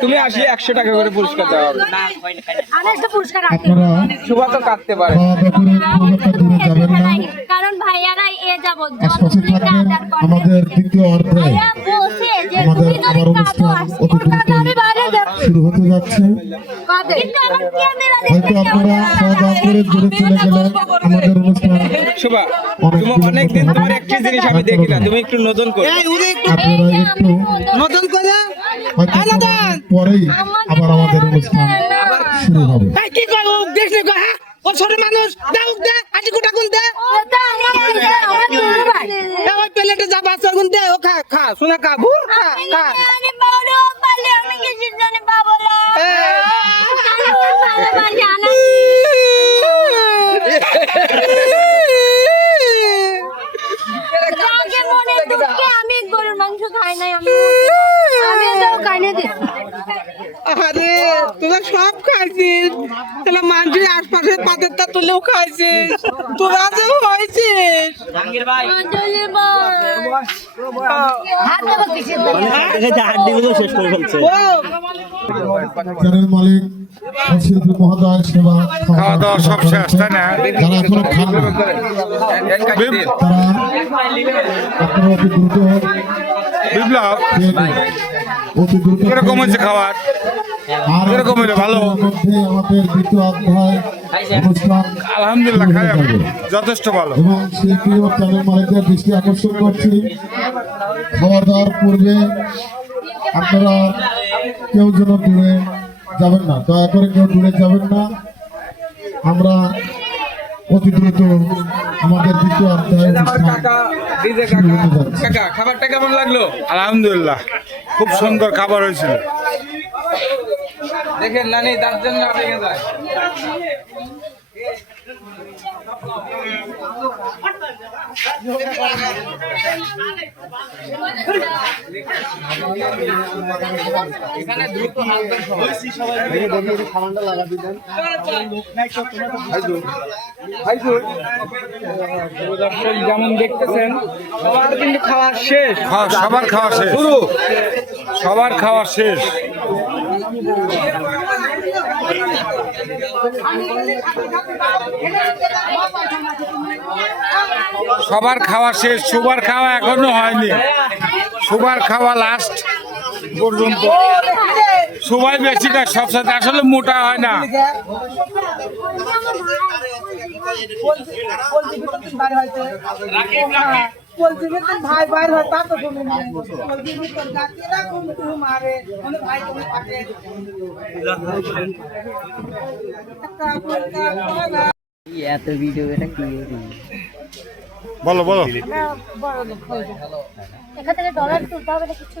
তুমি আসি একশো টাকা করে পুরস্কার দেওয়া হবে। আপনারা শুভা তো কাটতে পারে। কারণ ভাইয়ারা এ যাব আমাদের দ্বিতীয় অর্ধে ভাইয়া আমাদের আবার অনুষ্ঠান অতি দ্রুত শুরু হতে যাচ্ছে। হয়তো আপনারা খাওয়া দাওয়া করে দূরে চলে গেলে আমাদের অনুষ্ঠান শুভা অনেক দিন তোমার একটি জিনিস আমি দেখি না তুমি একটু নতুন করো। আপনারা একটু নতুন করে পরেই আবার আমাদের অনুষ্ঠান শুরু হবে। কি কয় ও দেখ না হ্যাঁ? ও ছোট মানুষ দাও দে আটি কোটা কোন দে। ওটা আমার আমার দুলো ভাই এ ওই প্লেটে যা বাচ্চা কোন দে ও খা খা শুনে খা ভুর খা খা। আমি গরুর মাংস খাই নাই আমি এটাও খাই না দিই আরে তোরা সব খাইছিস। তাহলে মানুষের আশপাশের পাতেরটা তুলেও খাইছিস। তোরা যে হয়েছিস শেষ করে ফেলছে ও চ্যানেল মালিক খাওয়া দাওয়া সব শেষ তাই না? বিপ্লব। কীরকম খাবার? হলো? ভালো? আমাদের দ্বিতীয় অধ্যায় আলহামদুলিল্লাহ। যথেষ্ট ভালো এবং শিল্পী ও চ্যানেল মালিকদের দৃষ্টি আকর্ষণ করছি খাবার দাওয়ার পূর্বে আপনারা কেউ যেন দূরে যাবেন না দয়া করে কেউ দূরে যাবেন না আমরা অতি দ্রুত আমাদের দ্বিতীয় অধ্যায় খাবারটা কেমন লাগল আলহামদুলিল্লাহ খুব সুন্দর খাবার হয়েছিল দেখেন নানি তার জন্য ভেঙে যায়। এখানে দ্রুত হালকা দর্শক যেমন দেখতেছেন সবার কিন্তু খাওয়া শেষ। খাওয়া সবার খাওয়া শেষ। শুরু। সবার খাওয়া শেষ। সবার খাওয়া শেষ, সুবার খাওয়া এখনও হয়নি। সুবার খাওয়া লাস্ট পর্যন্ত। সবাই বেশি খায় সব সাথে আসলে মোটা হয় না। বলছি তো ভাই ভাই হতা হয় তো বলছি কোন মারে? মানে ভাই তুমি পাঠে এত ভিডিও এটা কি বলো বলো। এখান থেকে ডলার তুলতে হবে না কিছু?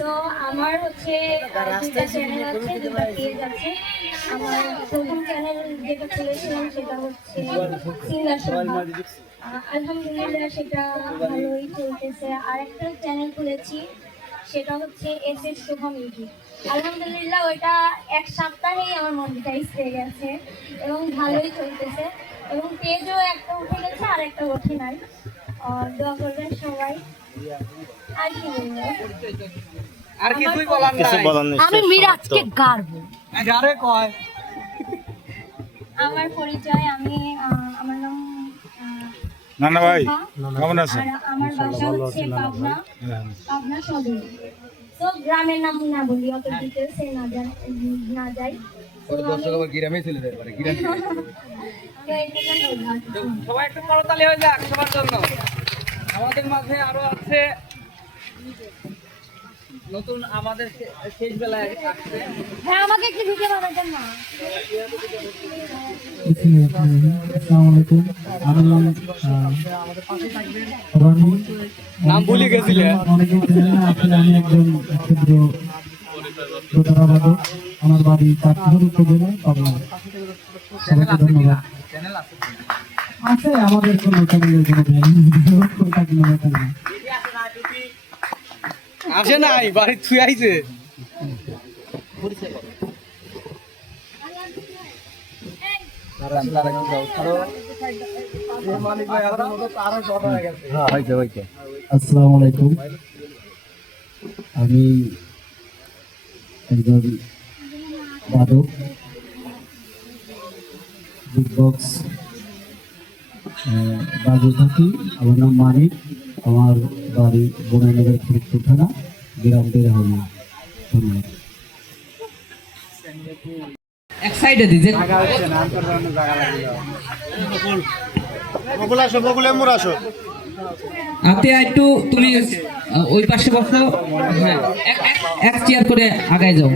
তো আমার হচ্ছে দুটা চ্যানেল আছে দুটা পেজ আছে। আমার প্রথম চ্যানেল যেটা খুলেছিলাম সেটা হচ্ছে সিঙ্গার শোভা আলহামদুলিল্লাহ সেটা ভালোই চলতেছে। আর একটা চ্যানেল খুলেছি, সেটা হচ্ছে এস এস শুভম ইউটিউব আলহামদুলিল্লাহ ওইটা এক সপ্তাহেই আমার মনিটাইজ হয়ে গেছে এবং ভালোই চলতেছে। এবং পেজও একটা উঠে গেছে আর একটা ওঠে নাই। দোয়া করবেন সবাই। আর কিছুই বলার নাই। আমি মিরাজকে গাড়বো। যারে কয়? আমার পরিচয় আমি আমার নাম নানা ভাই কেমন আছেন? আমার বাসা হচ্ছে পাবনা। পাবনা সদর। তো গ্রামের নাম না বলি অত ডিটেলসে না যান না যাই। গ্রামে চলে গ্রামে এই জন্য বললাম। সবাই একটু করতালি হয়ে যাক সবার জন্য। আমাদের মাঝে আরও আছে। নতুন আমাদের শেষ বেলায় আসছে। হ্যাঁ আমাকে একটু ভিডিও বানাতেন না। নাম ভুলে গেছিলে? আমার বাড়ি পাবনা সবাইকে ধন্যবাদ। আছে আমাদের কোনো আসে নাই বাড়ি থুই আইছে। আসসালামু আলাইকুম। আমি একজন বাদক বিগ বক্স বাজে থাকি আমার নাম মানিক আমার বাড়ি বোনানগর ফরিদপুর থানা গ্রাম বেরহনা ধন্যবাদ। এক সাইডে দিছে আপনি একটু তুমি ওই পাশে বসো। হ্যাঁ এক চেয়ার করে আগায় যাও।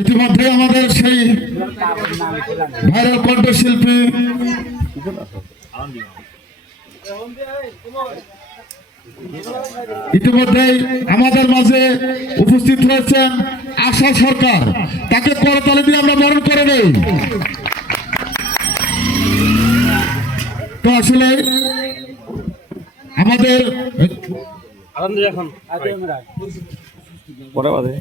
ইতিমধ্যে আমাদের সেই ভাইরাল কণ্ঠশিল্পী ইতিমধ্যে আমাদের মাঝে উপস্থিত হয়েছেন আশা সরকার। তাকে করতালি দিয়ে আমরা বরণ করে নেই। তো আসলে আমাদের পরে বাদে।